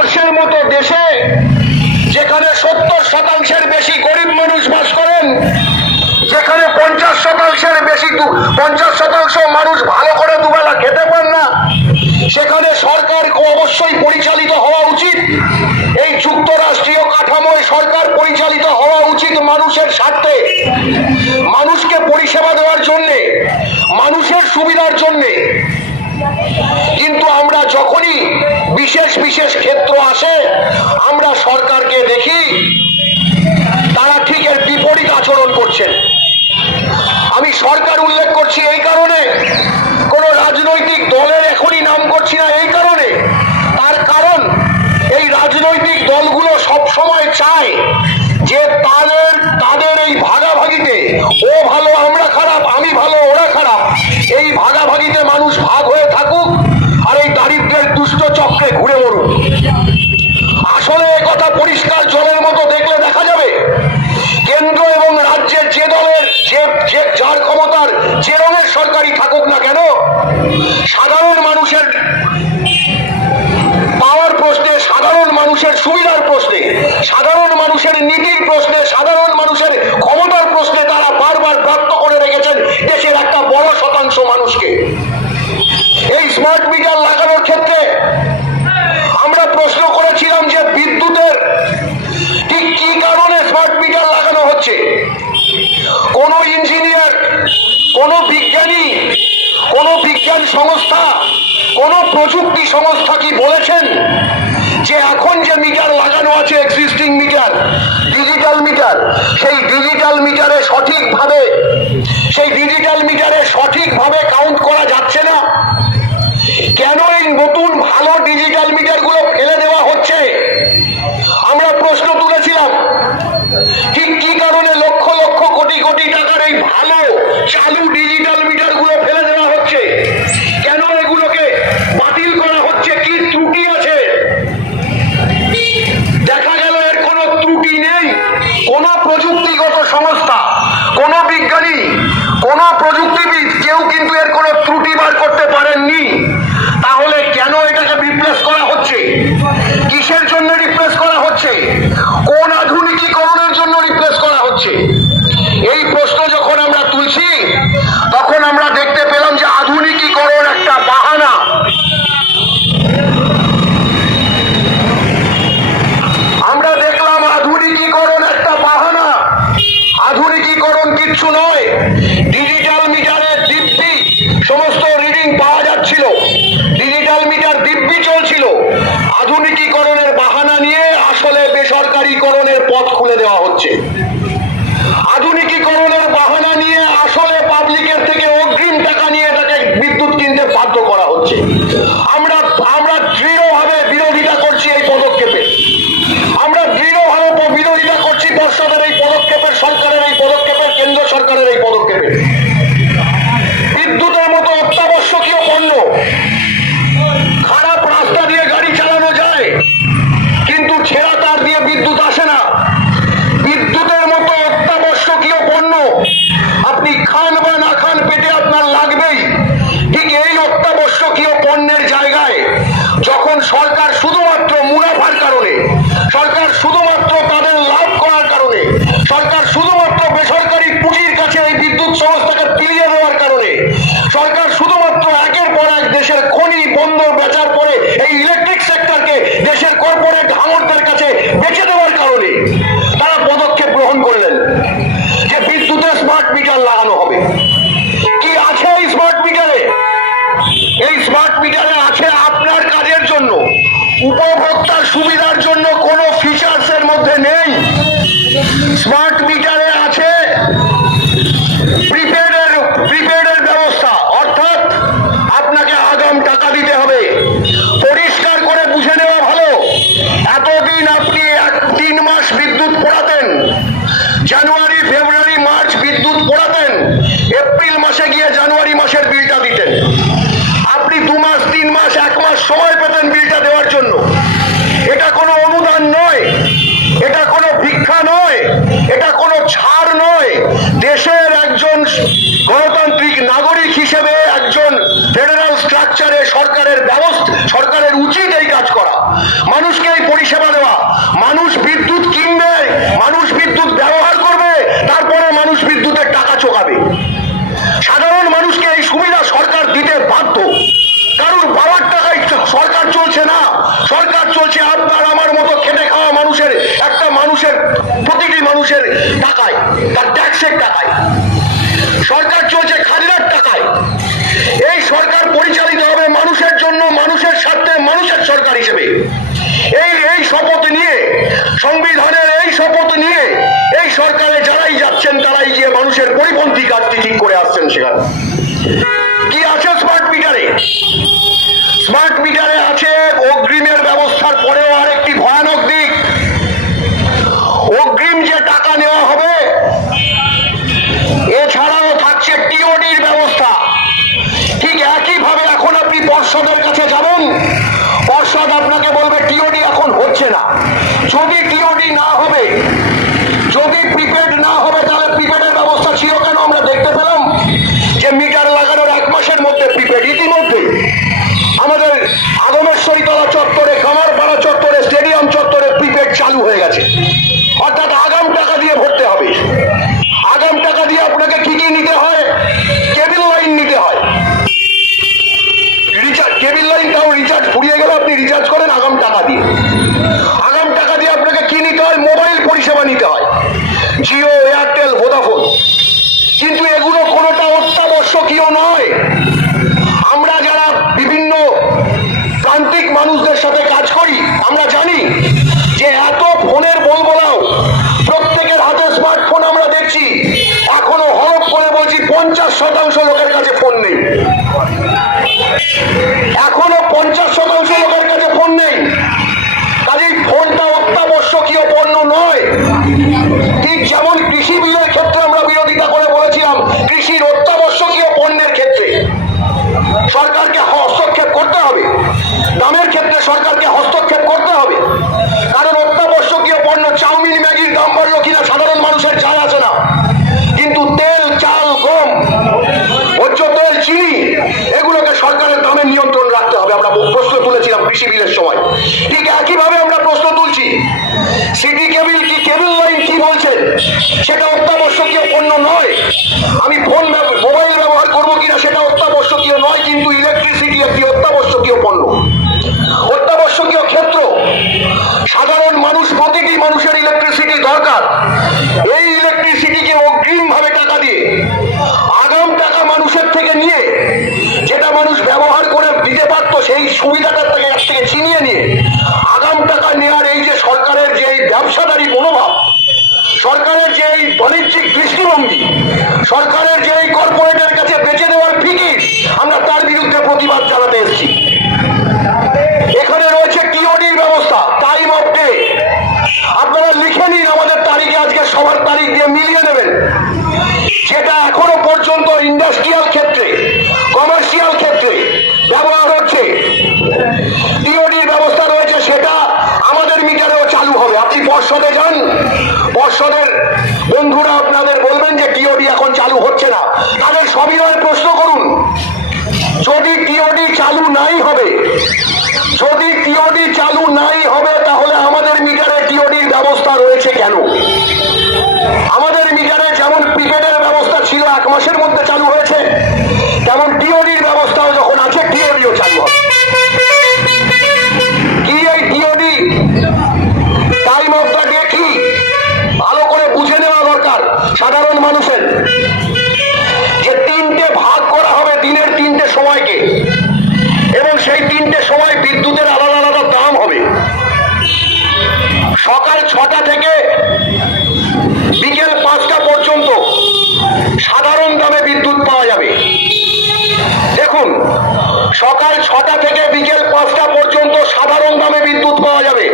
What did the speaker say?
ভারতবর্ষের মতো দেশে যেখানে 70% বেশি গরিব মানুষ বাস করেন, যেখানে 50% মানুষ ভালো করে দুবেলা খেতে পান না, সেখানে সরকার অবশ্যই পরিচালিত হওয়া উচিত। এই যুক্তরাষ্ট্রীয় কাঠামোয় সরকার পরিচালিত হওয়া উচিত মানুষের স্বার্থে, মানুষকে পরিষেবা দেওয়ার জন্যে, মানুষের সুবিধার জন্যে। কিন্তু আমরা যখনই বিশেষ বিশেষ ক্ষেত্র আসে, আমরা সরকারকে দেখি তারা ঠিক এর বিপরীত আচরণ করছেন। আমি সরকার উল্লেখ করছি এই কারণে, কোন রাজনৈতিক দলের এখনই নাম করছি না এই কারণে, তার কারণ এই রাজনৈতিক দলগুলো সব সময় চায় যে তাদের এই ভাগাভাগিতে, ও ভালো আমরা খারাপ, আমি ভালো ওরা খারাপ, এই ভাগাভাগিতে মানুষ ভাগ হয়ে থাকুক আর এই দারিদ্র্যের দুষ্ট চক্রে ঘুরে মরুক। আসলে কথা পরিষ্কার জলের মতো দেখলে দেখা যাবে, কেন্দ্র এবং রাজ্যের যে দলের যার ক্ষমতার যে রঙের সরকারই থাকুক না কেন, সাধারণ মানুষের পাওয়ার প্রশ্নে, সাধারণ মানুষের সুবিধার প্রশ্নে, সাধারণ মানুষের নীতির প্রশ্নে, সাধারণ মানুষের ক্ষমতার প্রশ্নে তারা বারবার ব্যর্থ করে রেখেছেন দেশের একটা বড় শতাংশ মানুষকে। এই স্মার্ট মিটার লাগানোর ক্ষেত্রে আমরা প্রশ্ন করেছিলাম যে বিদ্যুতের ঠিক কি কারণে স্মার্ট মিটার লাগানো হচ্ছে। কোন ইঞ্জিনিয়ার, কোন বিজ্ঞানী, কোন বিজ্ঞান সংস্থা, কোন প্রযুক্তি সংস্থা কি বলেছেন যে এখন যে মিটার লাগানো আছে, এক্সিস্টিং মিটার, ডিজিটাল মিটার, সেই ডিজিটাল মিটারে সঠিকভাবে কাউন্ট করা যাচ্ছে না? কেন এই নতুন ভালো ডিজিটাল মিটার গুলো ফেলে দেওয়া হচ্ছে? আমরা প্রশ্ন তুলেছিলাম ঠিক কি কারণে লক্ষ লক্ষ কোটি কোটি টাকার এই ভালো চালু ডিজিটাল মিটার গুলো ফেলে দেওয়া হচ্ছে, কেন এগুলোকে বাতিল করা হচ্ছে, কি ত্রুটি আছে? দেখা গেল এর কোনো ত্রুটি নেই। কোন প্রযুক্তিগত সংস্থা, কোন বিজ্ঞানী, কোন প্রযুক্তিবিদ কেউ কিন্তু এর কোনো ত্রুটি বার করতে পারেননি। তাহলে কেন এটাকে রিপ্লেস করা হচ্ছে? কিসের জন্য রিপ্লেস করা হচ্ছে? কোন আধুনিকীকরণের জন্য রিপ্লেস করা হচ্ছে? এই প্রশ্ন যখন আমরা তুলছি, তখন আমরা দেখতে পেলাম যে আধুনিকীকরণ একটা বাহানা। আমরা দেখলাম আধুনিকীকরণ একটা বাহানা। আধুনিকীকরণ কিচ্ছু নয়। ডিজিটাল মিটারের দিব্যি সমস্ত রিডিং পাওয়া যাচ্ছিল, ডিজিটাল মিটার দিব্যি চলছিল। আধুনিকীকরণের বাহানা নিয়ে আসলে বেসরকারীকরণের পথ খুলে দেওয়া হচ্ছে। আধুনিকীকরণের বাহানা নিয়ে আসলে পাবলিকের থেকে অগ্রিম টাকা নিয়ে তাকে বিদ্যুৎ কিনতে বাধ্য করা হচ্ছে। আমরা দৃঢ়ভাবে বিরোধিতা করছি এই পদক্ষেপের। আমরা দৃঢ়ভাবে বিরোধিতা করছি দর্শকের এই পদক্ষেপের, সরকারের এই পদক্ষেপের, কেন্দ্র সরকারের এই পদক্ষেপের। বিদ্যুতের মতো অত্যাবশ্যকীয় পণ্য, খারাপ রাস্তা দিয়ে গাড়ি চালানো যায় কিন্তু ছেঁড়া তার দিয়ে বিদ্যুৎ আসে না। বিদ্যুতের মতো অত্যাবশ্যকীয় পণ্য আপনি খান বা না খান পেটে আপনার লাগবেই। ঠিক এই অত্যাবশ্যকীয় পণ্যের জায়গায় যখন সরকার শুধুমাত্র মুনাফার কারণে, সরকার শুধুমাত্র তাদের লাভ করার কারণে, সরকার শুধুমাত্র বেসরকারি পুঁজির কাছে এই বিদ্যুৎ সংস্থাকে পিলিয়ে দেওয়ার কারণে, সরকার শুধুমাত্র একের পর এক দেশের খনি বন্দর বেচার পরে এই ইলেকট্রিক সেক্টরকে দেশের কর্পোরেট হাঙরদের কাছে বেচে দেওয়ার কারণে তারা পদক্ষেপ গ্রহণ করলেন যে বিদ্যুতের স্মার্ট মিটার লাগানো হবে। কি আছে এই স্মার্ট মিটারে? এই স্মার্ট মিটারে আছে আপনার কাজের জন্য, উপভোক্তার সুবিধার জন্য কোন ফিচার্স এর মধ্যে সরকার হিসেবে এই শপথ নিয়ে, সংবিধানের এই শপথ নিয়ে এই সরকারে যারাই যাচ্ছেন তারাই গিয়ে মানুষের পরিপন্থী কাজটি ঠিক করে আসছেন। সেখানে কি আছে স্মার্ট মিটারে? স্মার্ট মিটারে আছে অগ্রিমের ব্যবস্থার পরেও আরেকটি ভয়ানক দিক। অগ্রিম যে টাকা নেওয়া হবে, এছাড়াও থাকছে টিওডির ব্যবস্থা। ঠিক একইভাবে এখন আপনি পর্ষদের কাছে যাবেন, পর্ষদ আপনাকে বলবে টিওডি এখন হচ্ছে না। যদি টিওডি না হবে, যদি প্রিপেড না হবে, তাহলে প্রিপেডের ব্যবস্থা ছিল কেন? আমরা দেখতে পেলাম যে মিটার লাগানোর 1 মাসের মধ্যে প্রিপেড ইতিমধ্যে আমাদের আগমেশ্বরীতলা চত্বরে, কামারপাড়া চত্বরে, স্টেডিয়াম চত্বরে প্রিপেড চালু হয়ে গেছে। অর্থাৎ আগাম টাকা দিয়ে ভরতে হবে। আগাম টাকা দিয়ে আপনাকে কি কি নিতে হয়? কেবল লাইন নিতে হয়, রিচার্জ, কেবল লাইনটাও রিচার্জ ফুরিয়ে গেলে আপনি রিচার্জ করেন আগাম টাকা দিয়ে। আগাম টাকা দিয়ে আপনাকে কি নিতে হয়? মোবাইল পরিষেবা নিতে হয়, জিও, এয়ারটেল, ভোডাফোন। কিন্তু এগুলো কোনোটা অত্যাবশ্যকীয় নয়। আমরা যারা বিভিন্ন প্রান্তিক মানুষদের সাথে কাজ করি, আমরা জানি যে এত ফোনের বলবলাও, প্রত্যেকের হাতে স্মার্টফোন আমরা দেখছি। এখনো হলফ করে বলছি 50% লোকের কাছে ফোন নেই। এখনো 50% লোকের কাছে ফোন নেই। কাজেই ফোনটা অত্যাবশ্যকীয় পণ্য নয়। ঠিক যেমন কৃষি বিলের ক্ষেত্রে আমরা বিরোধিতা করে বলেছিলাম, কৃষির অত্যাবশ্যকীয় পণ্যের ক্ষেত্রে সরকারকে হস্তক্ষেপ করতে হবে, দামের ক্ষেত্রে সরকারকে হস্তক্ষেপ করতে হবে। কারণ অত্যাবশ্যকীয় পণ্য, চাউমিন, ম্যাগির দাম বাড়লো কিনা সাধারণ মানুষের যায় আসে না, কিন্তু তেল, চাল, গম, ভোজ্য তেল, চিনি, এগুলোকে সরকারের দামে নিয়ন্ত্রণ রাখতে হবে। আমরা প্রশ্ন তুলেছিলাম কৃষি বিলের সময়। ঠিক একইভাবে আমরা প্রশ্ন তুলছি, সিটি কেবল কি, কেবল লাইন কি বলছেন? সেটা অত্যাবশ্যকীয় পণ্য নয়। আমি ফোন, মোবাইল ব্যবহার করবো কিনা সেটা অত্যাবশ্যকীয় নয়, কিন্তু ইলেকট্রিসিটি একটি অত্যাবশ্যকীয় পণ্য, অত্যাবশ্যকীয় ক্ষেত্র। সাধারণ মানুষ, প্রতিটি মানুষের ইলেকট্রিসিটি দরকার। এই ইলেকট্রিসিটিকে অগ্রিম ভাবে টাকা দিয়ে, আগাম টাকা মানুষের থেকে নিয়ে, যেটা মানুষ ব্যবহার করে দিতে পারতো সেই সুবিধাটার থেকে ছিনিয়ে নিয়ে আগাম টাকা নেওয়ার এই যে সরকারের যে এই ব্যবসাদারী মনোভাব, সরকারের যে এই বাণিজ্যিক দৃষ্টিভঙ্গি, সরকারের যে এই কর্পোরেটের কাছে বেচে দেওয়ার ফিকির, আমরা তার বিরুদ্ধে প্রতিবাদ জানাতে এসেছি। এখানে রয়েছে টিওডির ব্যবস্থা, টাইম অফ ডে। আপনারা লিখে নিন আমাদের তারিখে, আজকে সবার তারিখ দিয়ে মিলিয়ে নেবেন। যেটা এখনো পর্যন্ত ইন্ডাস্ট্রিয়াল ক্ষেত্রে, কমার্শিয়াল ক্ষেত্রে ব্যবহার হচ্ছে, টিওডির ব্যবস্থা রয়েছে, সেটা আমাদের মিটারেও চালু হবে। আপনি পর্ষদে যান, পর্ষদের বন্ধুরা আপনাদের বলবেন যে টিওডি এখন চালু হচ্ছে না। তাদের সবিনয় প্রশ্ন করুন, যদি টিওডি চালু নাই হবে, যদি টিওডি চালু নাই হবে, তাহলে আমাদের মিটারে টিওডির ব্যবস্থা রয়েছে কেন? আমাদের মিটারে যেমন প্রিপেডের ব্যবস্থা ছিল 1 মাসের মধ্যে চালু হয়েছে, তেমন টিওডির ব্যবস্থাও যখন আছে, টিওডিও চালু হবে। কি এই TOD, time of the day কি, ভালো করে বুঝে নেওয়া দরকার সাধারণ মানুষের। যে 3টে ভাগ করা হবে দিনের 3টে সময়কে, এবং সেই 3টে সময় বিদ্যুতের আলাদা আলাদা দাম হবে। সকাল 6টা থেকে বিকেল 5টা পর্যন্ত সাধারণ দামে বিদ্যুৎ পাওয়া যাবে। দেখুন, সকাল 6টা থেকে বিকেল 5টা পর্যন্ত সাধারণ দামে বিদ্যুৎ পাওয়া যাবে।